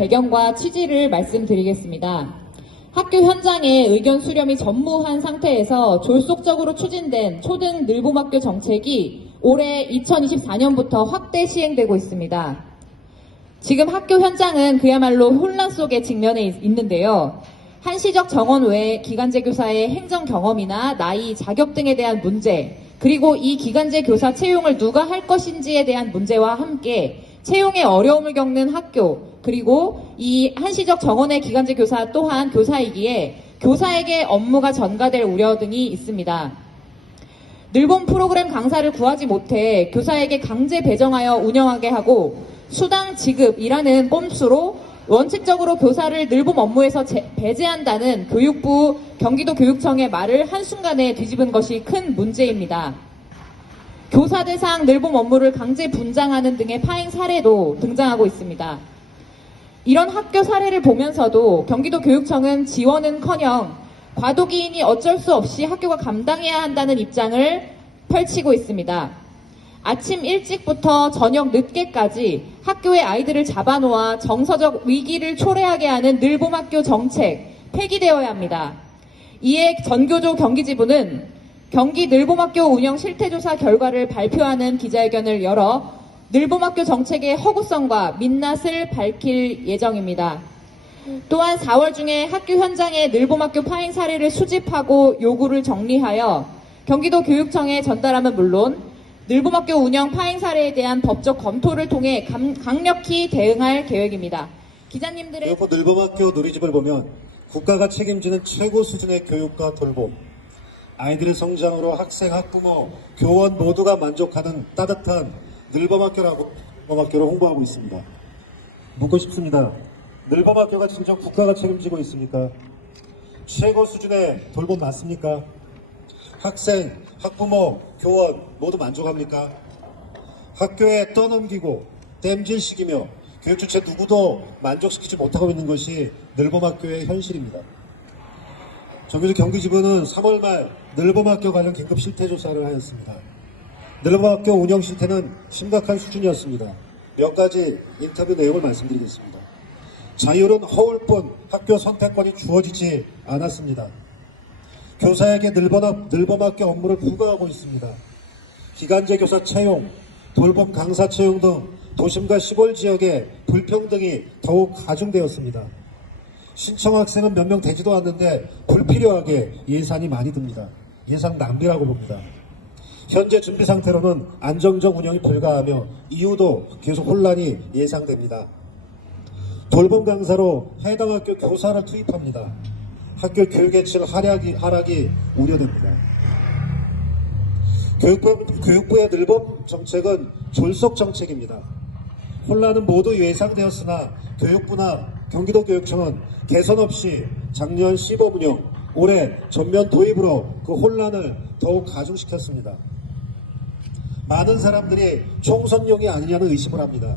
배경과 취지를 말씀드리겠습니다. 학교 현장에 의견 수렴이 전무한 상태에서 졸속적으로 추진된 초등 늘봄학교 정책이 올해 2024년부터 확대 시행되고 있습니다. 지금 학교 현장은 그야말로 혼란 속에 직면해 있는데요. 한시적 정원 외에 기간제 교사의 행정 경험이나 나이, 자격 등에 대한 문제, 그리고 이 기간제 교사 채용을 누가 할 것인지에 대한 문제와 함께 채용에 어려움을 겪는 학교, 그리고 이 한시적 정원의 기간제 교사 또한 교사이기에 교사에게 업무가 전가될 우려 등이 있습니다. 늘봄 프로그램 강사를 구하지 못해 교사에게 강제 배정하여 운영하게 하고 수당 지급이라는 꼼수로 원칙적으로 교사를 늘봄 업무에서 배제한다는 교육부 경기도 교육청의 말을 한순간에 뒤집은 것이 큰 문제입니다. 교사 대상 늘봄 업무를 강제 분장하는 등의 파행 사례도 등장하고 있습니다. 이런 학교 사례를 보면서도 경기도 교육청은 지원은커녕 과도기인이 어쩔 수 없이 학교가 감당해야 한다는 입장을 펼치고 있습니다. 아침 일찍부터 저녁 늦게까지 학교에 아이들을 잡아놓아 정서적 위기를 초래하게 하는 늘봄학교 정책 폐기되어야 합니다. 이에 전교조 경기지부는 경기 늘봄학교 운영 실태조사 결과를 발표하는 기자회견을 열어 늘봄학교 정책의 허구성과 민낯을 밝힐 예정입니다. 또한 4월 중에 학교 현장의 늘봄학교 파행 사례를 수집하고 요구를 정리하여 경기도 교육청에 전달하면 물론 늘봄학교 운영 파행 사례에 대한 법적 검토를 통해 강력히 대응할 계획입니다. 기자님들의 교육부 늘봄학교 누리집을 보면 국가가 책임지는 최고 수준의 교육과 돌봄, 아이들의 성장으로 학생, 학부모, 교원 모두가 만족하는 따뜻한 늘봄학교로 홍보하고 있습니다. 묻고 싶습니다. 늘봄학교가 진정 국가가 책임지고 있습니까? 최고 수준의 돌봄 맞습니까? 학생, 학부모, 교원 모두 만족합니까? 학교에 떠넘기고 땜질시키며 교육주체 누구도 만족시키지 못하고 있는 것이 늘봄학교의 현실입니다. 정규직 경기지부는 3월 말 늘봄학교 관련 긴급 실태조사를 하였습니다. 늘봄학교 운영 실태는 심각한 수준이었습니다. 몇 가지 인터뷰 내용을 말씀드리겠습니다. 자율은 허울 뿐 학교 선택권이 주어지지 않았습니다. 교사에게 늘봄학교 업무를 부과하고 있습니다. 기간제 교사 채용, 돌봄 강사 채용 등 도심과 시골 지역의 불평등이 더욱 가중되었습니다. 신청 학생은 몇 명 되지도 않는데 불필요하게 예산이 많이 듭니다. 예산 낭비라고 봅니다. 현재 준비 상태로는 안정적 운영이 불가하며 이후도 계속 혼란이 예상됩니다. 돌봄 강사로 해당 학교 교사를 투입합니다. 학교 교육의 질 하락이 우려됩니다. 교육부의 늘봄 정책은 졸속 정책입니다. 혼란은 모두 예상되었으나 교육부나 경기도 교육청은 개선 없이 작년 시범 운영, 올해 전면 도입으로 그 혼란을 더욱 가중시켰습니다. 많은 사람들이 총선용이 아니냐는 의심을 합니다.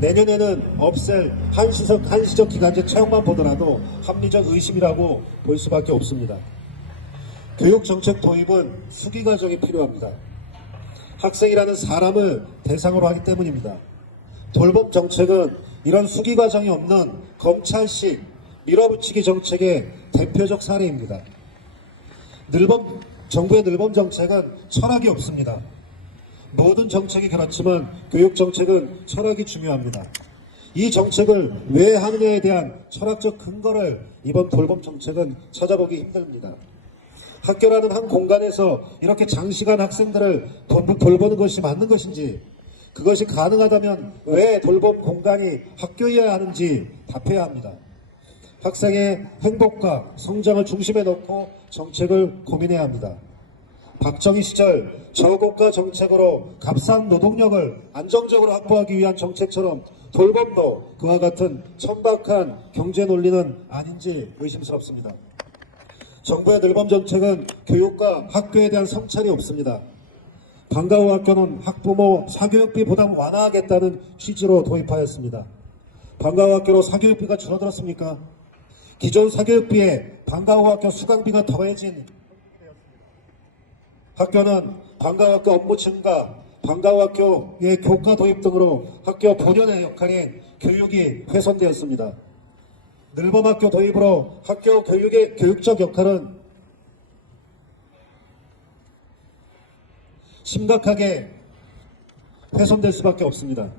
내년에는 없앨 한시적 기간제 채용만 보더라도 합리적 의심이라고 볼 수밖에 없습니다. 교육정책 도입은 수기 과정이 필요합니다. 학생이라는 사람을 대상으로 하기 때문입니다. 돌봄 정책은 이런 수기 과정이 없는 검찰식 밀어붙이기 정책의 대표적 사례입니다. 정부의 늘봄 정책은 철학이 없습니다. 모든 정책이 그렇지만 교육 정책은 철학이 중요합니다. 이 정책을 왜 하느냐에 대한 철학적 근거를 이번 돌봄 정책은 찾아보기 힘듭니다. 학교라는 한 공간에서 이렇게 장시간 학생들을 돌보는 것이 맞는 것인지, 그것이 가능하다면 왜 돌봄 공간이 학교여야 하는지 답해야 합니다. 학생의 행복과 성장을 중심에 놓고 정책을 고민해야 합니다. 박정희 시절 저고가 정책으로 값싼 노동력을 안정적으로 확보하기 위한 정책처럼 돌봄도 그와 같은 천박한 경제 논리는 아닌지 의심스럽습니다. 정부의 늘봄 정책은 교육과 학교에 대한 성찰이 없습니다. 방과 후 학교는 학부모 사교육비 부담 완화하겠다는 취지로 도입하였습니다. 방과 후 학교로 사교육비가 줄어들었습니까? 기존 사교육비에 방과 후 학교 수강비가 더해진 학교는 방과 후 학교 업무 증가, 방과후학교의 교과 도입 등으로 학교 본연의 역할인 교육이 훼손되었습니다. 늘봄학교 도입으로 학교 교육의 교육적 역할은 심각하게 훼손될 수밖에 없습니다.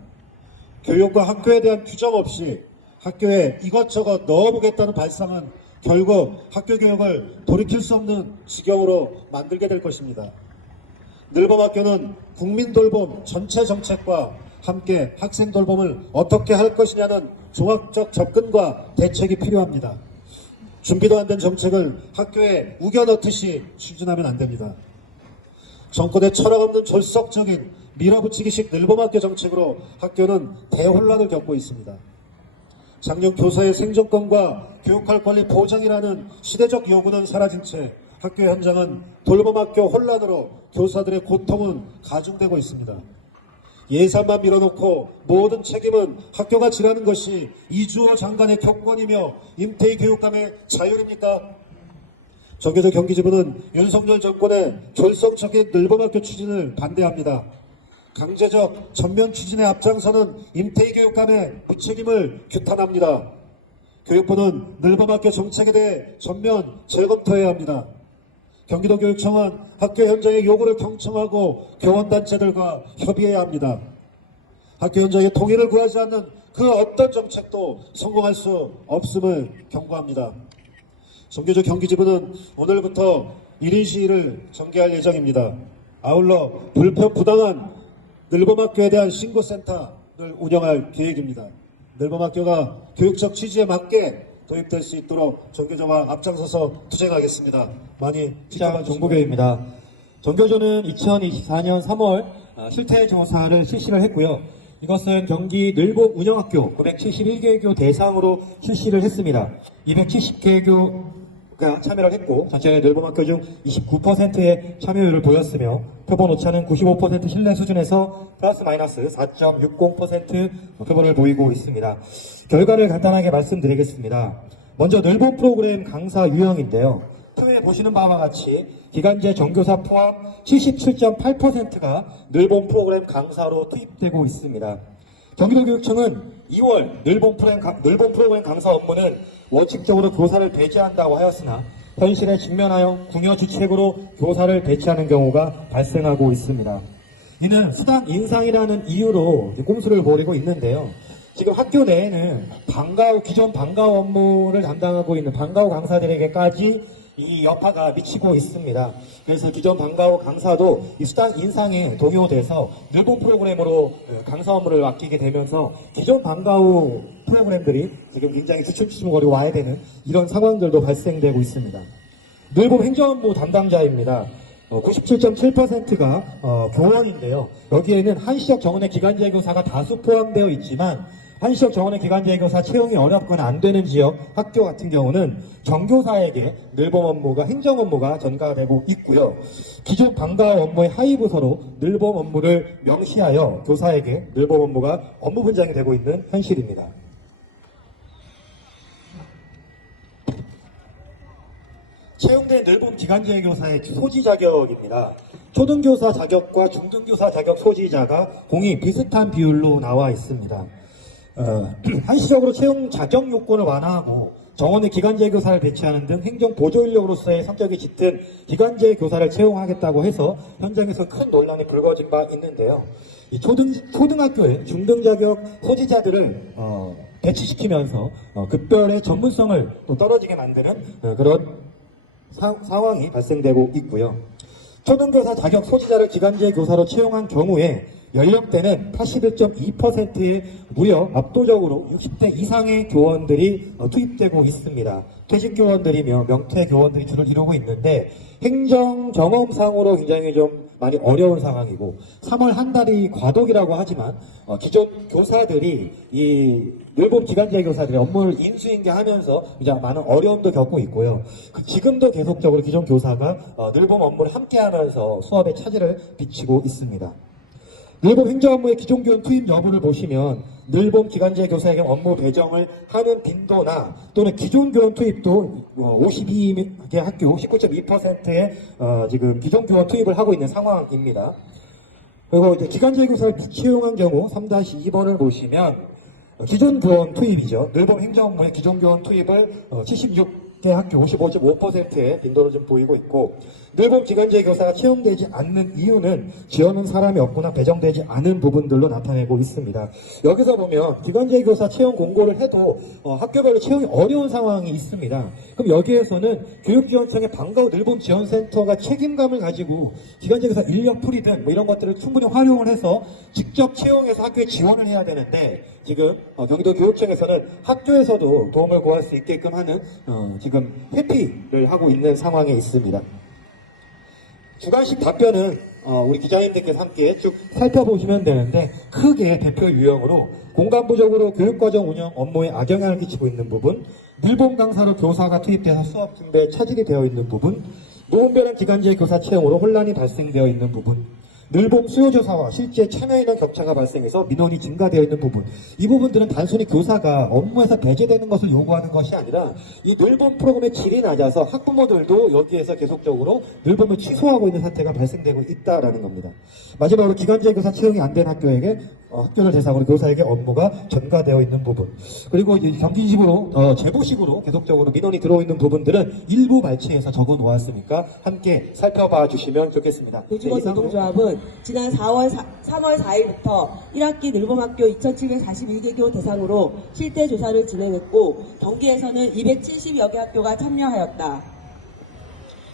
교육과 학교에 대한 규정 없이 학교에 이것저것 넣어보겠다는 발상은 결국 학교 교육을 돌이킬 수 없는 지경으로 만들게 될 것입니다. 늘봄학교는 국민돌봄 전체 정책과 함께 학생 돌봄을 어떻게 할 것이냐는 종합적 접근과 대책이 필요합니다. 준비도 안 된 정책을 학교에 우겨 넣듯이 추진하면 안 됩니다. 정권의 철학 없는 졸속적인 밀어붙이기식 늘봄학교 정책으로 학교는 대혼란을 겪고 있습니다. 작년 교사의 생존권과 교육할 권리 보장이라는 시대적 요구는 사라진 채 학교 현장은 돌봄학교 혼란으로 교사들의 고통은 가중되고 있습니다. 예산만 밀어놓고 모든 책임은 학교가 지라는 것이 이주호 장관의 격권이며 임태희 교육감의 자율입니까? 정교조 경기지부는 윤석열 정권의 졸속적인 늘봄학교 추진을 반대합니다. 강제적 전면 추진에 앞장서는 임태희 교육감의 무책임을 규탄합니다. 교육부는 늘봄학교 정책에 대해 전면 재검토해야 합니다. 경기도교육청은 학교 현장의 요구를 경청하고 교원단체들과 협의해야 합니다. 학교 현장의 동의를 구하지 않는 그 어떤 정책도 성공할 수 없음을 경고합니다. 정교조 경기지부는 오늘부터 1인 시위를 전개할 예정입니다. 아울러 불편 부당한 늘봄학교에 대한 신고센터를 운영할 계획입니다. 늘봄학교가 교육적 취지에 맞게 도입될 수 있도록 정교조와 앞장서서 투쟁하겠습니다. 많이 시장 정보교입니다. 정교조는 2024년 3월 실태조사를 실시를 했고요. 이것은 경기 늘봄 운영학교 971개교 대상으로 실시를 했습니다. 270개교가 참여를 했고 전체 늘봄학교 중 29%의 참여율을 보였으며 표본 오차는 95% 신뢰 수준에서 플러스 마이너스 4.60% 표본을 보이고 있습니다. 결과를 간단하게 말씀드리겠습니다. 먼저 늘봄 프로그램 강사 유형인데요. 표에 보시는 바와 같이 기간제 정교사 포함 77.8%가 늘봄 프로그램 강사로 투입되고 있습니다. 경기도교육청은 2월 늘봄 프로그램 강사 업무는 원칙적으로 교사를 배제한다고 하였으나 현실에 직면하여 궁여 주책으로 교사를 배치하는 경우가 발생하고 있습니다. 이는 수당 인상이라는 이유로 꼼수를 부리고 있는데요. 지금 학교 내에는 기존 방과후 업무를 담당하고 있는 방과후 강사들에게까지 이 여파가 미치고 있습니다. 그래서 기존 방과후 강사도 이 수당 인상에 동요돼서 늘봄 프로그램으로 강사 업무를 맡기게 되면서 기존 방과후 프로그램들이 지금 굉장히 주춤주춤거리고 와야 되는 이런 상황들도 발생되고 있습니다. 늘봄 행정업무 담당자입니다. 97.7%가 교원인데요. 여기에는 한시적 정원의 기간제 교사가 다수 포함되어 있지만 한시적 정원의 기간제 교사 채용이 어렵거나 안 되는 지역 학교 같은 경우는 정교사에게 늘봄 업무가 행정 업무가 전가되고 있고요. 기존 방과후 업무의 하위 부서로 늘봄 업무를 명시하여 교사에게 늘봄 업무가 업무 분장이 되고 있는 현실입니다. 채용된 늘봄 기간제 교사의 소지 자격입니다. 초등교사 자격과 중등교사 자격 소지자가 공이 비슷한 비율로 나와 있습니다. 한시적으로 채용 자격 요건을 완화하고 정원의 기간제 교사를 배치하는 등 행정 보조 인력으로서의 성격이 짙은 기간제 교사를 채용하겠다고 해서 현장에서 큰 논란이 불거진 바 있는데요. 이 초등학교의 중등 자격 소지자들을 배치시키면서 급별의 전문성을 또 떨어지게 만드는 그런 상황이 발생되고 있고요. 초등교사 자격 소지자를 기간제 교사로 채용한 경우에 연령대는 81.2%의 무려 압도적으로 60대 이상의 교원들이 투입되고 있습니다. 퇴직교원들이며 명퇴교원들이 주를 이루고 있는데 행정 경험상으로 굉장히 좀 많이 어려운 상황이고 3월 한 달이 과도기라고 하지만 기존 교사들이 이 늘봄 기간제 교사들의 업무를 인수인계하면서 이제 많은 어려움도 겪고 있고요. 지금도 계속적으로 기존 교사가 늘봄 업무를 함께하면서 수업에 차질을 빚히고 있습니다. 늘봄 행정업무의 기존 교원 투입 여부를 보시면 늘봄 기간제 교사에게 업무 배정을 하는 빈도나 또는 기존 교원 투입도 52개 학교 19.2%의 지금 기존 교원 투입을 하고 있는 상황입니다. 그리고 이제 기간제 교사를 미채용한 경우 3-2번을 보시면 기존 교원 투입이죠. 늘봄 행정업무의 기존 교원 투입을 76개 학교 55.5%의 빈도를 좀 보이고 있고, 늘봄 기간제 교사가 채용되지 않는 이유는 지원은 사람이 없거나 배정되지 않은 부분들로 나타내고 있습니다. 여기서 보면 기간제 교사 채용 공고를 해도 학교별로 채용이 어려운 상황이 있습니다. 그럼 여기에서는 교육지원청의 방과후 늘봄 지원센터가 책임감을 가지고 기간제 교사 인력 풀이 등 뭐 이런 것들을 충분히 활용을 해서 직접 채용해서 학교에 지원을 해야 되는데, 지금 경기도 교육청에서는 학교에서도 도움을 구할 수 있게끔 하는 지금 회피를 하고 있는 상황에 있습니다. 주관식 답변은 우리 기자님들께서 함께 쭉 살펴보시면 되는데, 크게 대표 유형으로 공간 부족으로 교육과정 운영 업무에 악영향을 끼치고 있는 부분, 늘봄 강사로 교사가 투입돼서 수업 준비에 차질이 되어 있는 부분, 무분별한 기간제 교사 채용으로 혼란이 발생되어 있는 부분, 늘봄 수요조사와 실제 참여인원 격차가 발생해서 민원이 증가되어 있는 부분, 이 부분들은 단순히 교사가 업무에서 배제되는 것을 요구하는 것이 아니라 이 늘봄 프로그램의 질이 낮아서 학부모들도 여기에서 계속적으로 늘봄을 취소하고 있는 사태가 발생되고 있다라는 겁니다. 마지막으로 기간제 교사 채용이 안 된 학교에게 학교를 대상으로 교사에게 업무가 전가되어 있는 부분, 그리고 경진식으로 제보식으로 계속적으로 민원이 들어오는 부분들은 일부 발췌해서 적어 놓았으니까 함께 살펴봐 주시면 좋겠습니다. 교직원 노동조합은 지난 3월 4일부터 1학기 늘봄학교 2741개교 대상으로 실태 조사를 진행했고, 경기에서는 270여 개 학교가 참여하였다.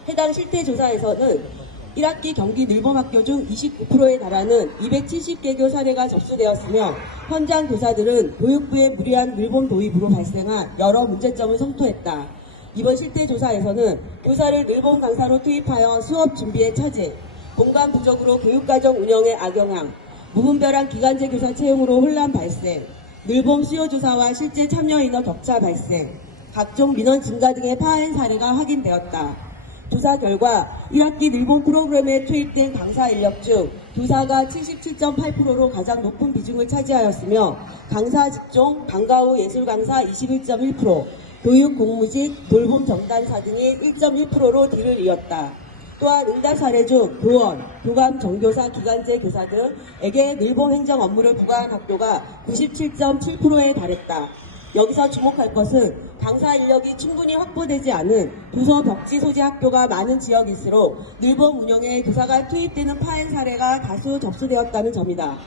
해당 실태 조사에서는 1학기 경기 늘봄학교 중 29%에 달하는 270개교 사례가 접수되었으며, 현장 교사들은 교육부의 무리한 늘봄 도입으로 발생한 여러 문제점을 성토했다. 이번 실태 조사에서는 교사를 늘봄 강사로 투입하여 수업 준비에 차질, 공간 부족으로 교육과정 운영에 악영향, 무분별한 기간제 교사 채용으로 혼란 발생, 늘봄 수요조사와 실제 참여 인원 격차 발생, 각종 민원 증가 등의 파행 사례가 확인되었다. 조사 결과 1학기 늘봄 프로그램에 투입된 강사 인력 중 교사가 77.8%로 가장 높은 비중을 차지하였으며, 강사 직종, 방과후 예술 강사 21.1%, 교육 공무직, 돌봄 정단사 등이 1.1%로 뒤를 이었다. 또한 응답 사례 중 교원, 교감, 정교사, 기간제 교사 등에게 늘봄 행정 업무를 부과한 학교가 97.7%에 달했다. 여기서 주목할 것은 강사 인력이 충분히 확보되지 않은 부서 벽지 소재 학교가 많은 지역일수록 늘봄 운영에 교사가 투입되는 파행 사례가 다수 접수되었다는 점이다.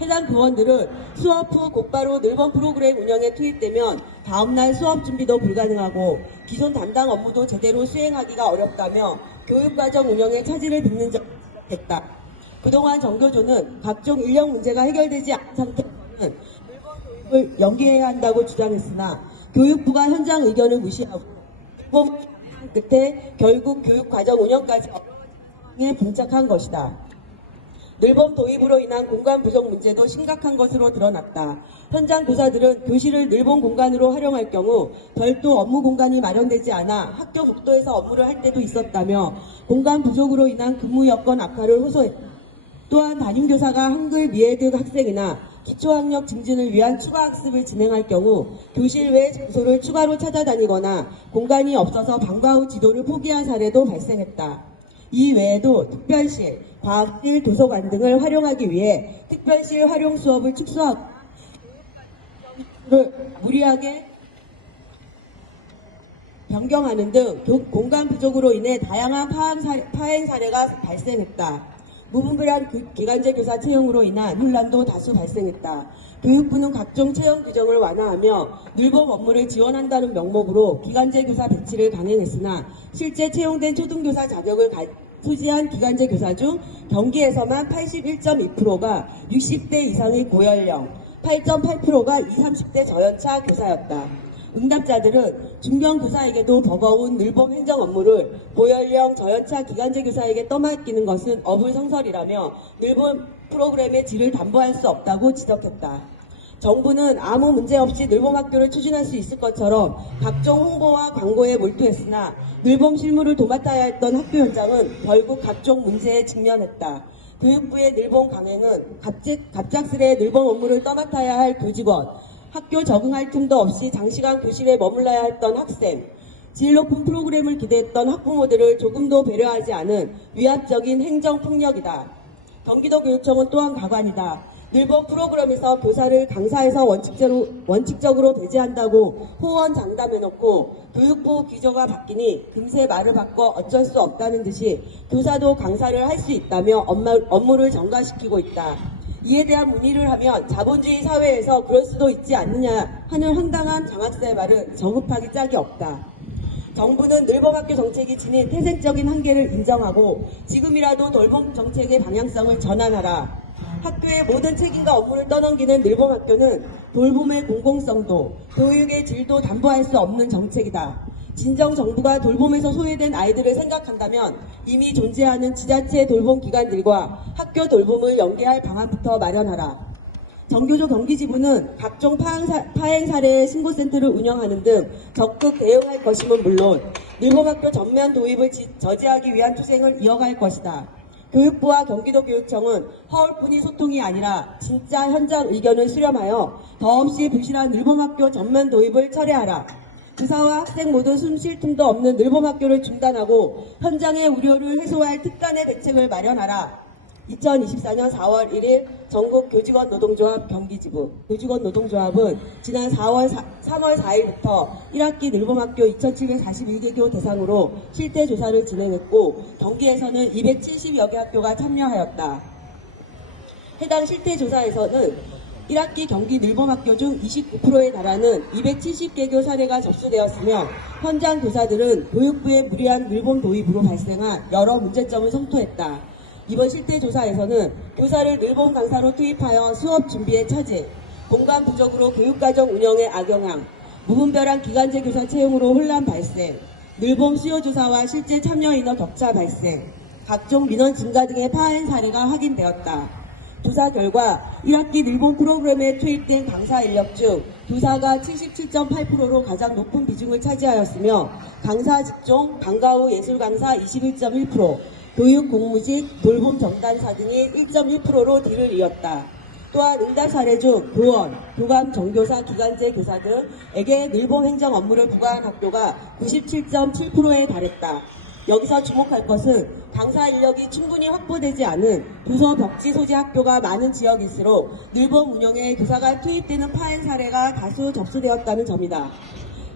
해당 교원들은 수업 후 곧바로 늘봄 프로그램 운영에 투입되면 다음날 수업 준비도 불가능하고 기존 담당 업무도 제대로 수행하기가 어렵다며 교육과정 운영에 차질을 빚는 점이 됐다. 그동안 정교조는 각종 인력 문제가 해결되지 않은 상태에서는 늘봄 연기해야 한다고 주장했으나, 교육부가 현장 의견을 무시하고 늘봄 끝에 결국 교육과정 운영까지 봉착한 것이다. 늘봄 도입으로 인한 공간 부족 문제도 심각한 것으로 드러났다. 현장 교사들은 교실을 늘봄 공간으로 활용할 경우 별도 업무 공간이 마련되지 않아 학교 복도에서 업무를 할 때도 있었다며, 공간 부족으로 인한 근무 여건 악화를 호소했다. 또한 담임교사가 한글 미해득 학생이나 기초학력 증진을 위한 추가 학습을 진행할 경우 교실 외 장소를 추가로 찾아다니거나 공간이 없어서 방과후 지도를 포기한 사례도 발생했다. 이 외에도 특별실, 과학실, 도서관 등을 활용하기 위해 특별실 활용 수업을 축소하고 무리하게 변경하는 등 공간 부족으로 인해 다양한 파행 사례가 발생했다. 무분별한 기간제 교사 채용으로 인한 혼란도 다수 발생했다. 교육부는 각종 채용 규정을 완화하며 늘봄 업무를 지원한다는 명목으로 기간제 교사 배치를 강행했으나, 실제 채용된 초등교사 자격을 소지한 기간제 교사 중 경기에서만 81.2%가 60대 이상의 고연령, 8.8%가 20, 30대 저연차 교사였다. 응답자들은 중견 교사에게도 버거운 늘봄 행정 업무를 고연령 저연차 기간제 교사에게 떠맡기는 것은 어불성설이라며 늘봄 프로그램의 질을 담보할 수 없다고 지적했다. 정부는 아무 문제 없이 늘봄 학교를 추진할 수 있을 것처럼 각종 홍보와 광고에 몰두했으나 늘봄 실무를 도맡아야 했던 학교 현장은 결국 각종 문제에 직면했다. 교육부의 늘봄 강행은 갑작스레 늘봄 업무를 떠맡아야 할 교직원, 학교 적응할 틈도 없이 장시간 교실에 머물러야 했던 학생, 질 높은 프로그램을 기대했던 학부모들을 조금도 배려하지 않은 위압적인 행정폭력이다. 경기도교육청은 또한 가관이다. 늘봄 프로그램에서 교사를 강사에서 원칙적으로 배제한다고 호언장담해놓고 교육부 기조가 바뀌니 금세 말을 바꿔 어쩔 수 없다는 듯이 교사도 강사를 할 수 있다며 업무를 전가시키고 있다. 이에 대한 문의를 하면 자본주의 사회에서 그럴 수도 있지 않느냐 하는 황당한 장학사의 말은 저급하기 짝이 없다. 정부는 늘봄학교 정책이 지닌 태생적인 한계를 인정하고 지금이라도 돌봄 정책의 방향성을 전환하라. 학교의 모든 책임과 업무를 떠넘기는 늘봄학교는 돌봄의 공공성도 교육의 질도 담보할 수 없는 정책이다. 진정 정부가 돌봄에서 소외된 아이들을 생각한다면 이미 존재하는 지자체 돌봄 기관들과 학교 돌봄을 연계할 방안부터 마련하라. 정교조 경기지부는 각종 파행 사례 신고센터를 운영하는 등 적극 대응할 것임은 물론 늘봄학교 전면 도입을 저지하기 위한 투쟁을 이어갈 것이다. 교육부와 경기도교육청은 허울뿐인 소통이 아니라 진짜 현장 의견을 수렴하여 더없이 부실한 늘봄학교 전면 도입을 철회하라. 교사와 학생 모두 숨 쉴 틈도 없는 늘봄학교를 중단하고 현장의 우려를 해소할 특단의 대책을 마련하라. 2024년 4월 1일 전국 교직원 노동조합 경기지부 교직원 노동조합은 지난 3월 4일부터 1학기 늘봄학교 2742개교 대상으로 실태 조사를 진행했고 경기에서는 270여 개 학교가 참여하였다. 해당 실태 조사에서는 1학기 경기 늘봄학교 중 29%에 달하는 270개교 사례가 접수되었으며 현장 교사들은 교육부의 무리한 늘봄 도입으로 발생한 여러 문제점을 성토했다. 이번 실태조사에서는 교사를 늘봄 강사로 투입하여 수업 준비에 차질, 공간 부족으로 교육과정 운영에 악영향, 무분별한 기간제 교사 채용으로 혼란 발생, 늘봄 수요조사와 실제 참여 인원 격차 발생, 각종 민원 증가 등의 파행 사례가 확인되었다. 조사 결과 1학기 늘봄 프로그램에 투입된 강사 인력 중 교사가 77.8%로 가장 높은 비중을 차지하였으며 강사 직종, 방과 후 예술 강사 21.1%, 교육 공무직, 돌봄 정단사 등이 1.1%로 뒤를 이었다. 또한 응답 사례 중 교원, 교감, 정교사, 기간제 교사 등에게 늘봄 행정 업무를 부과한 학교가 97.7%에 달했다. 여기서 주목할 것은 강사 인력이 충분히 확보되지 않은 부서 벽지 소재 학교가 많은 지역일수록 늘봄 운영에 교사가 투입되는 파행 사례가 다수 접수되었다는 점이다.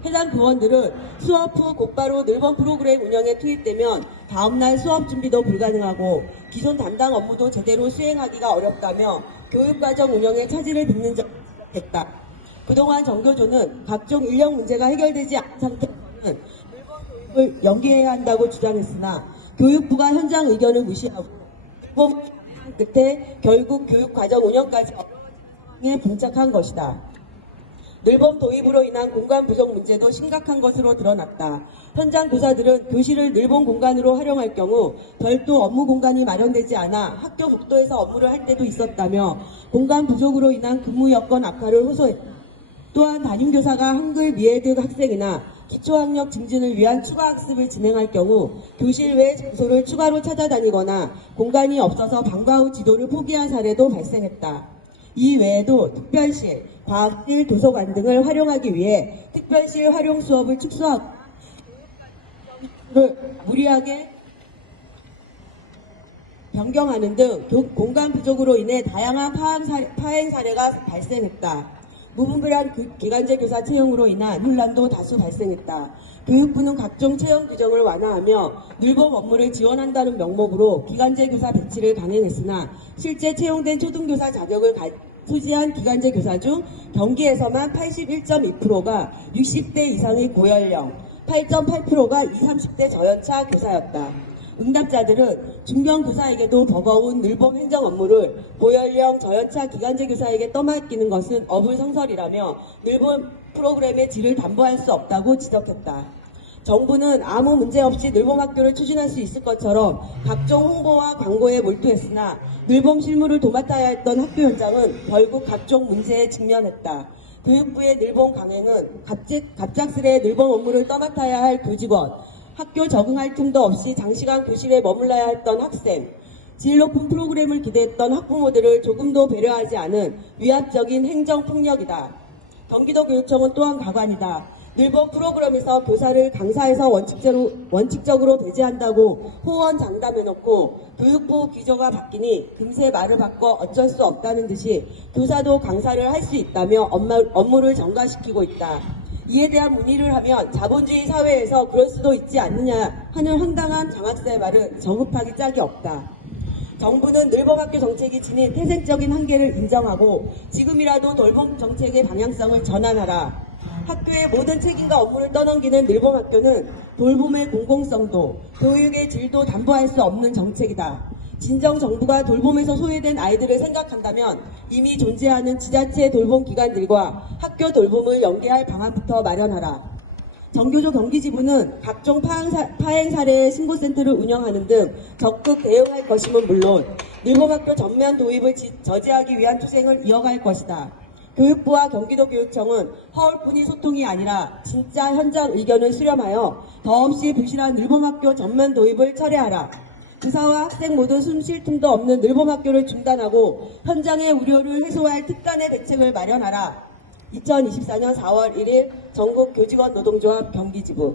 해당 교원들은 수업 후 곧바로 늘봄 프로그램 운영에 투입되면 다음날 수업 준비도 불가능하고 기존 담당 업무도 제대로 수행하기가 어렵다며 교육과정 운영에 차질을 빚는 점이 지적했다. 그동안 정교조는 각종 인력 문제가 해결되지 않은 상태에서는 늘봄 도입을 연기해야 한다고 주장했으나 교육부가 현장 의견을 무시하고 늘봄 끝에 결국 교육과정 운영까지 어려운 봉착한 것이다. 늘봄 도입으로 인한 공간 부족 문제도 심각한 것으로 드러났다. 현장 교사들은 교실을 늘봄 공간으로 활용할 경우 별도 업무 공간이 마련되지 않아 학교 복도에서 업무를 할 때도 있었다며 공간 부족으로 인한 근무 여건 악화를 호소했다. 또한 담임교사가 한글 미해득 학생이나 기초학력 증진을 위한 추가 학습을 진행할 경우 교실 외 장소를 추가로 찾아다니거나 공간이 없어서 방과 후 지도를 포기한 사례도 발생했다. 이 외에도 특별실, 과학실, 도서관 등을 활용하기 위해 특별실 활용 수업을 축소하고 무리하게 변경하는 등 공간 부족으로 인해 다양한 파행 사례가 발생했다. 무분별한 기간제 교사 채용으로 인한 혼란도 다수 발생했다. 교육부는 각종 채용 규정을 완화하며 늘봄 업무를 지원한다는 명목으로 기간제 교사 배치를 강행했으나 실제 채용된 초등교사 자격을 소지한 기간제 교사 중 경기에서만 81.2%가 60대 이상의 고연령, 8.8%가 20, 30대 저연차 교사였다. 응답자들은 중견 교사에게도 버거운 늘봄 행정 업무를 고연령 저연차 기간제 교사에게 떠맡기는 것은 어불성설이라며 늘봄 프로그램의 질을 담보할 수 없다고 지적했다. 정부는 아무 문제 없이 늘봄 학교를 추진할 수 있을 것처럼 각종 홍보와 광고에 몰두했으나 늘봄 실무를 도맡아야 했던 학교 현장은 결국 각종 문제에 직면했다. 교육부의 늘봄 강행은 갑작스레 늘봄 업무를 떠맡아야 할 교직원, 학교 적응할 틈도 없이 장시간 교실에 머물러야 했던 학생, 질 높은 프로그램을 기대했던 학부모들을 조금도 배려하지 않은 위압적인 행정폭력이다. 경기도교육청은 또한 가관이다. 늘봄 프로그램에서 교사를 강사에서 원칙적으로 배제한다고 호언장담해놓고 교육부 기조가 바뀌니 금세 말을 바꿔 어쩔 수 없다는 듯이 교사도 강사를 할 수 있다며 업무를 전가시키고 있다. 이에 대한 문의를 하면 자본주의 사회에서 그럴 수도 있지 않느냐 하는 황당한 장학사의 말은 저급하기 짝이 없다. 정부는 늘봄학교 정책이 지닌 태생적인 한계를 인정하고 지금이라도 돌봄 정책의 방향성을 전환하라. 학교의 모든 책임과 업무를 떠넘기는 늘봄학교는 돌봄의 공공성도 교육의 질도 담보할 수 없는 정책이다. 진정 정부가 돌봄에서 소외된 아이들을 생각한다면 이미 존재하는 지자체 돌봄 기관들과 학교 돌봄을 연계할 방안부터 마련하라. 정교조 경기지부는 각종 파행 사례 신고센터를 운영하는 등 적극 대응할 것임은 물론 늘봄학교 전면 도입을 저지하기 위한 투쟁을 이어갈 것이다. 교육부와 경기도교육청은 허울뿐인 소통이 아니라 진짜 현장 의견을 수렴하여 더없이 부실한 늘봄학교 전면 도입을 철회하라. 교사와 학생 모두 숨 쉴 틈도 없는 늘봄학교를 중단하고 현장의 우려를 해소할 특단의 대책을 마련하라. 2024년 4월 1일 전국교직원 노동조합 경기지부.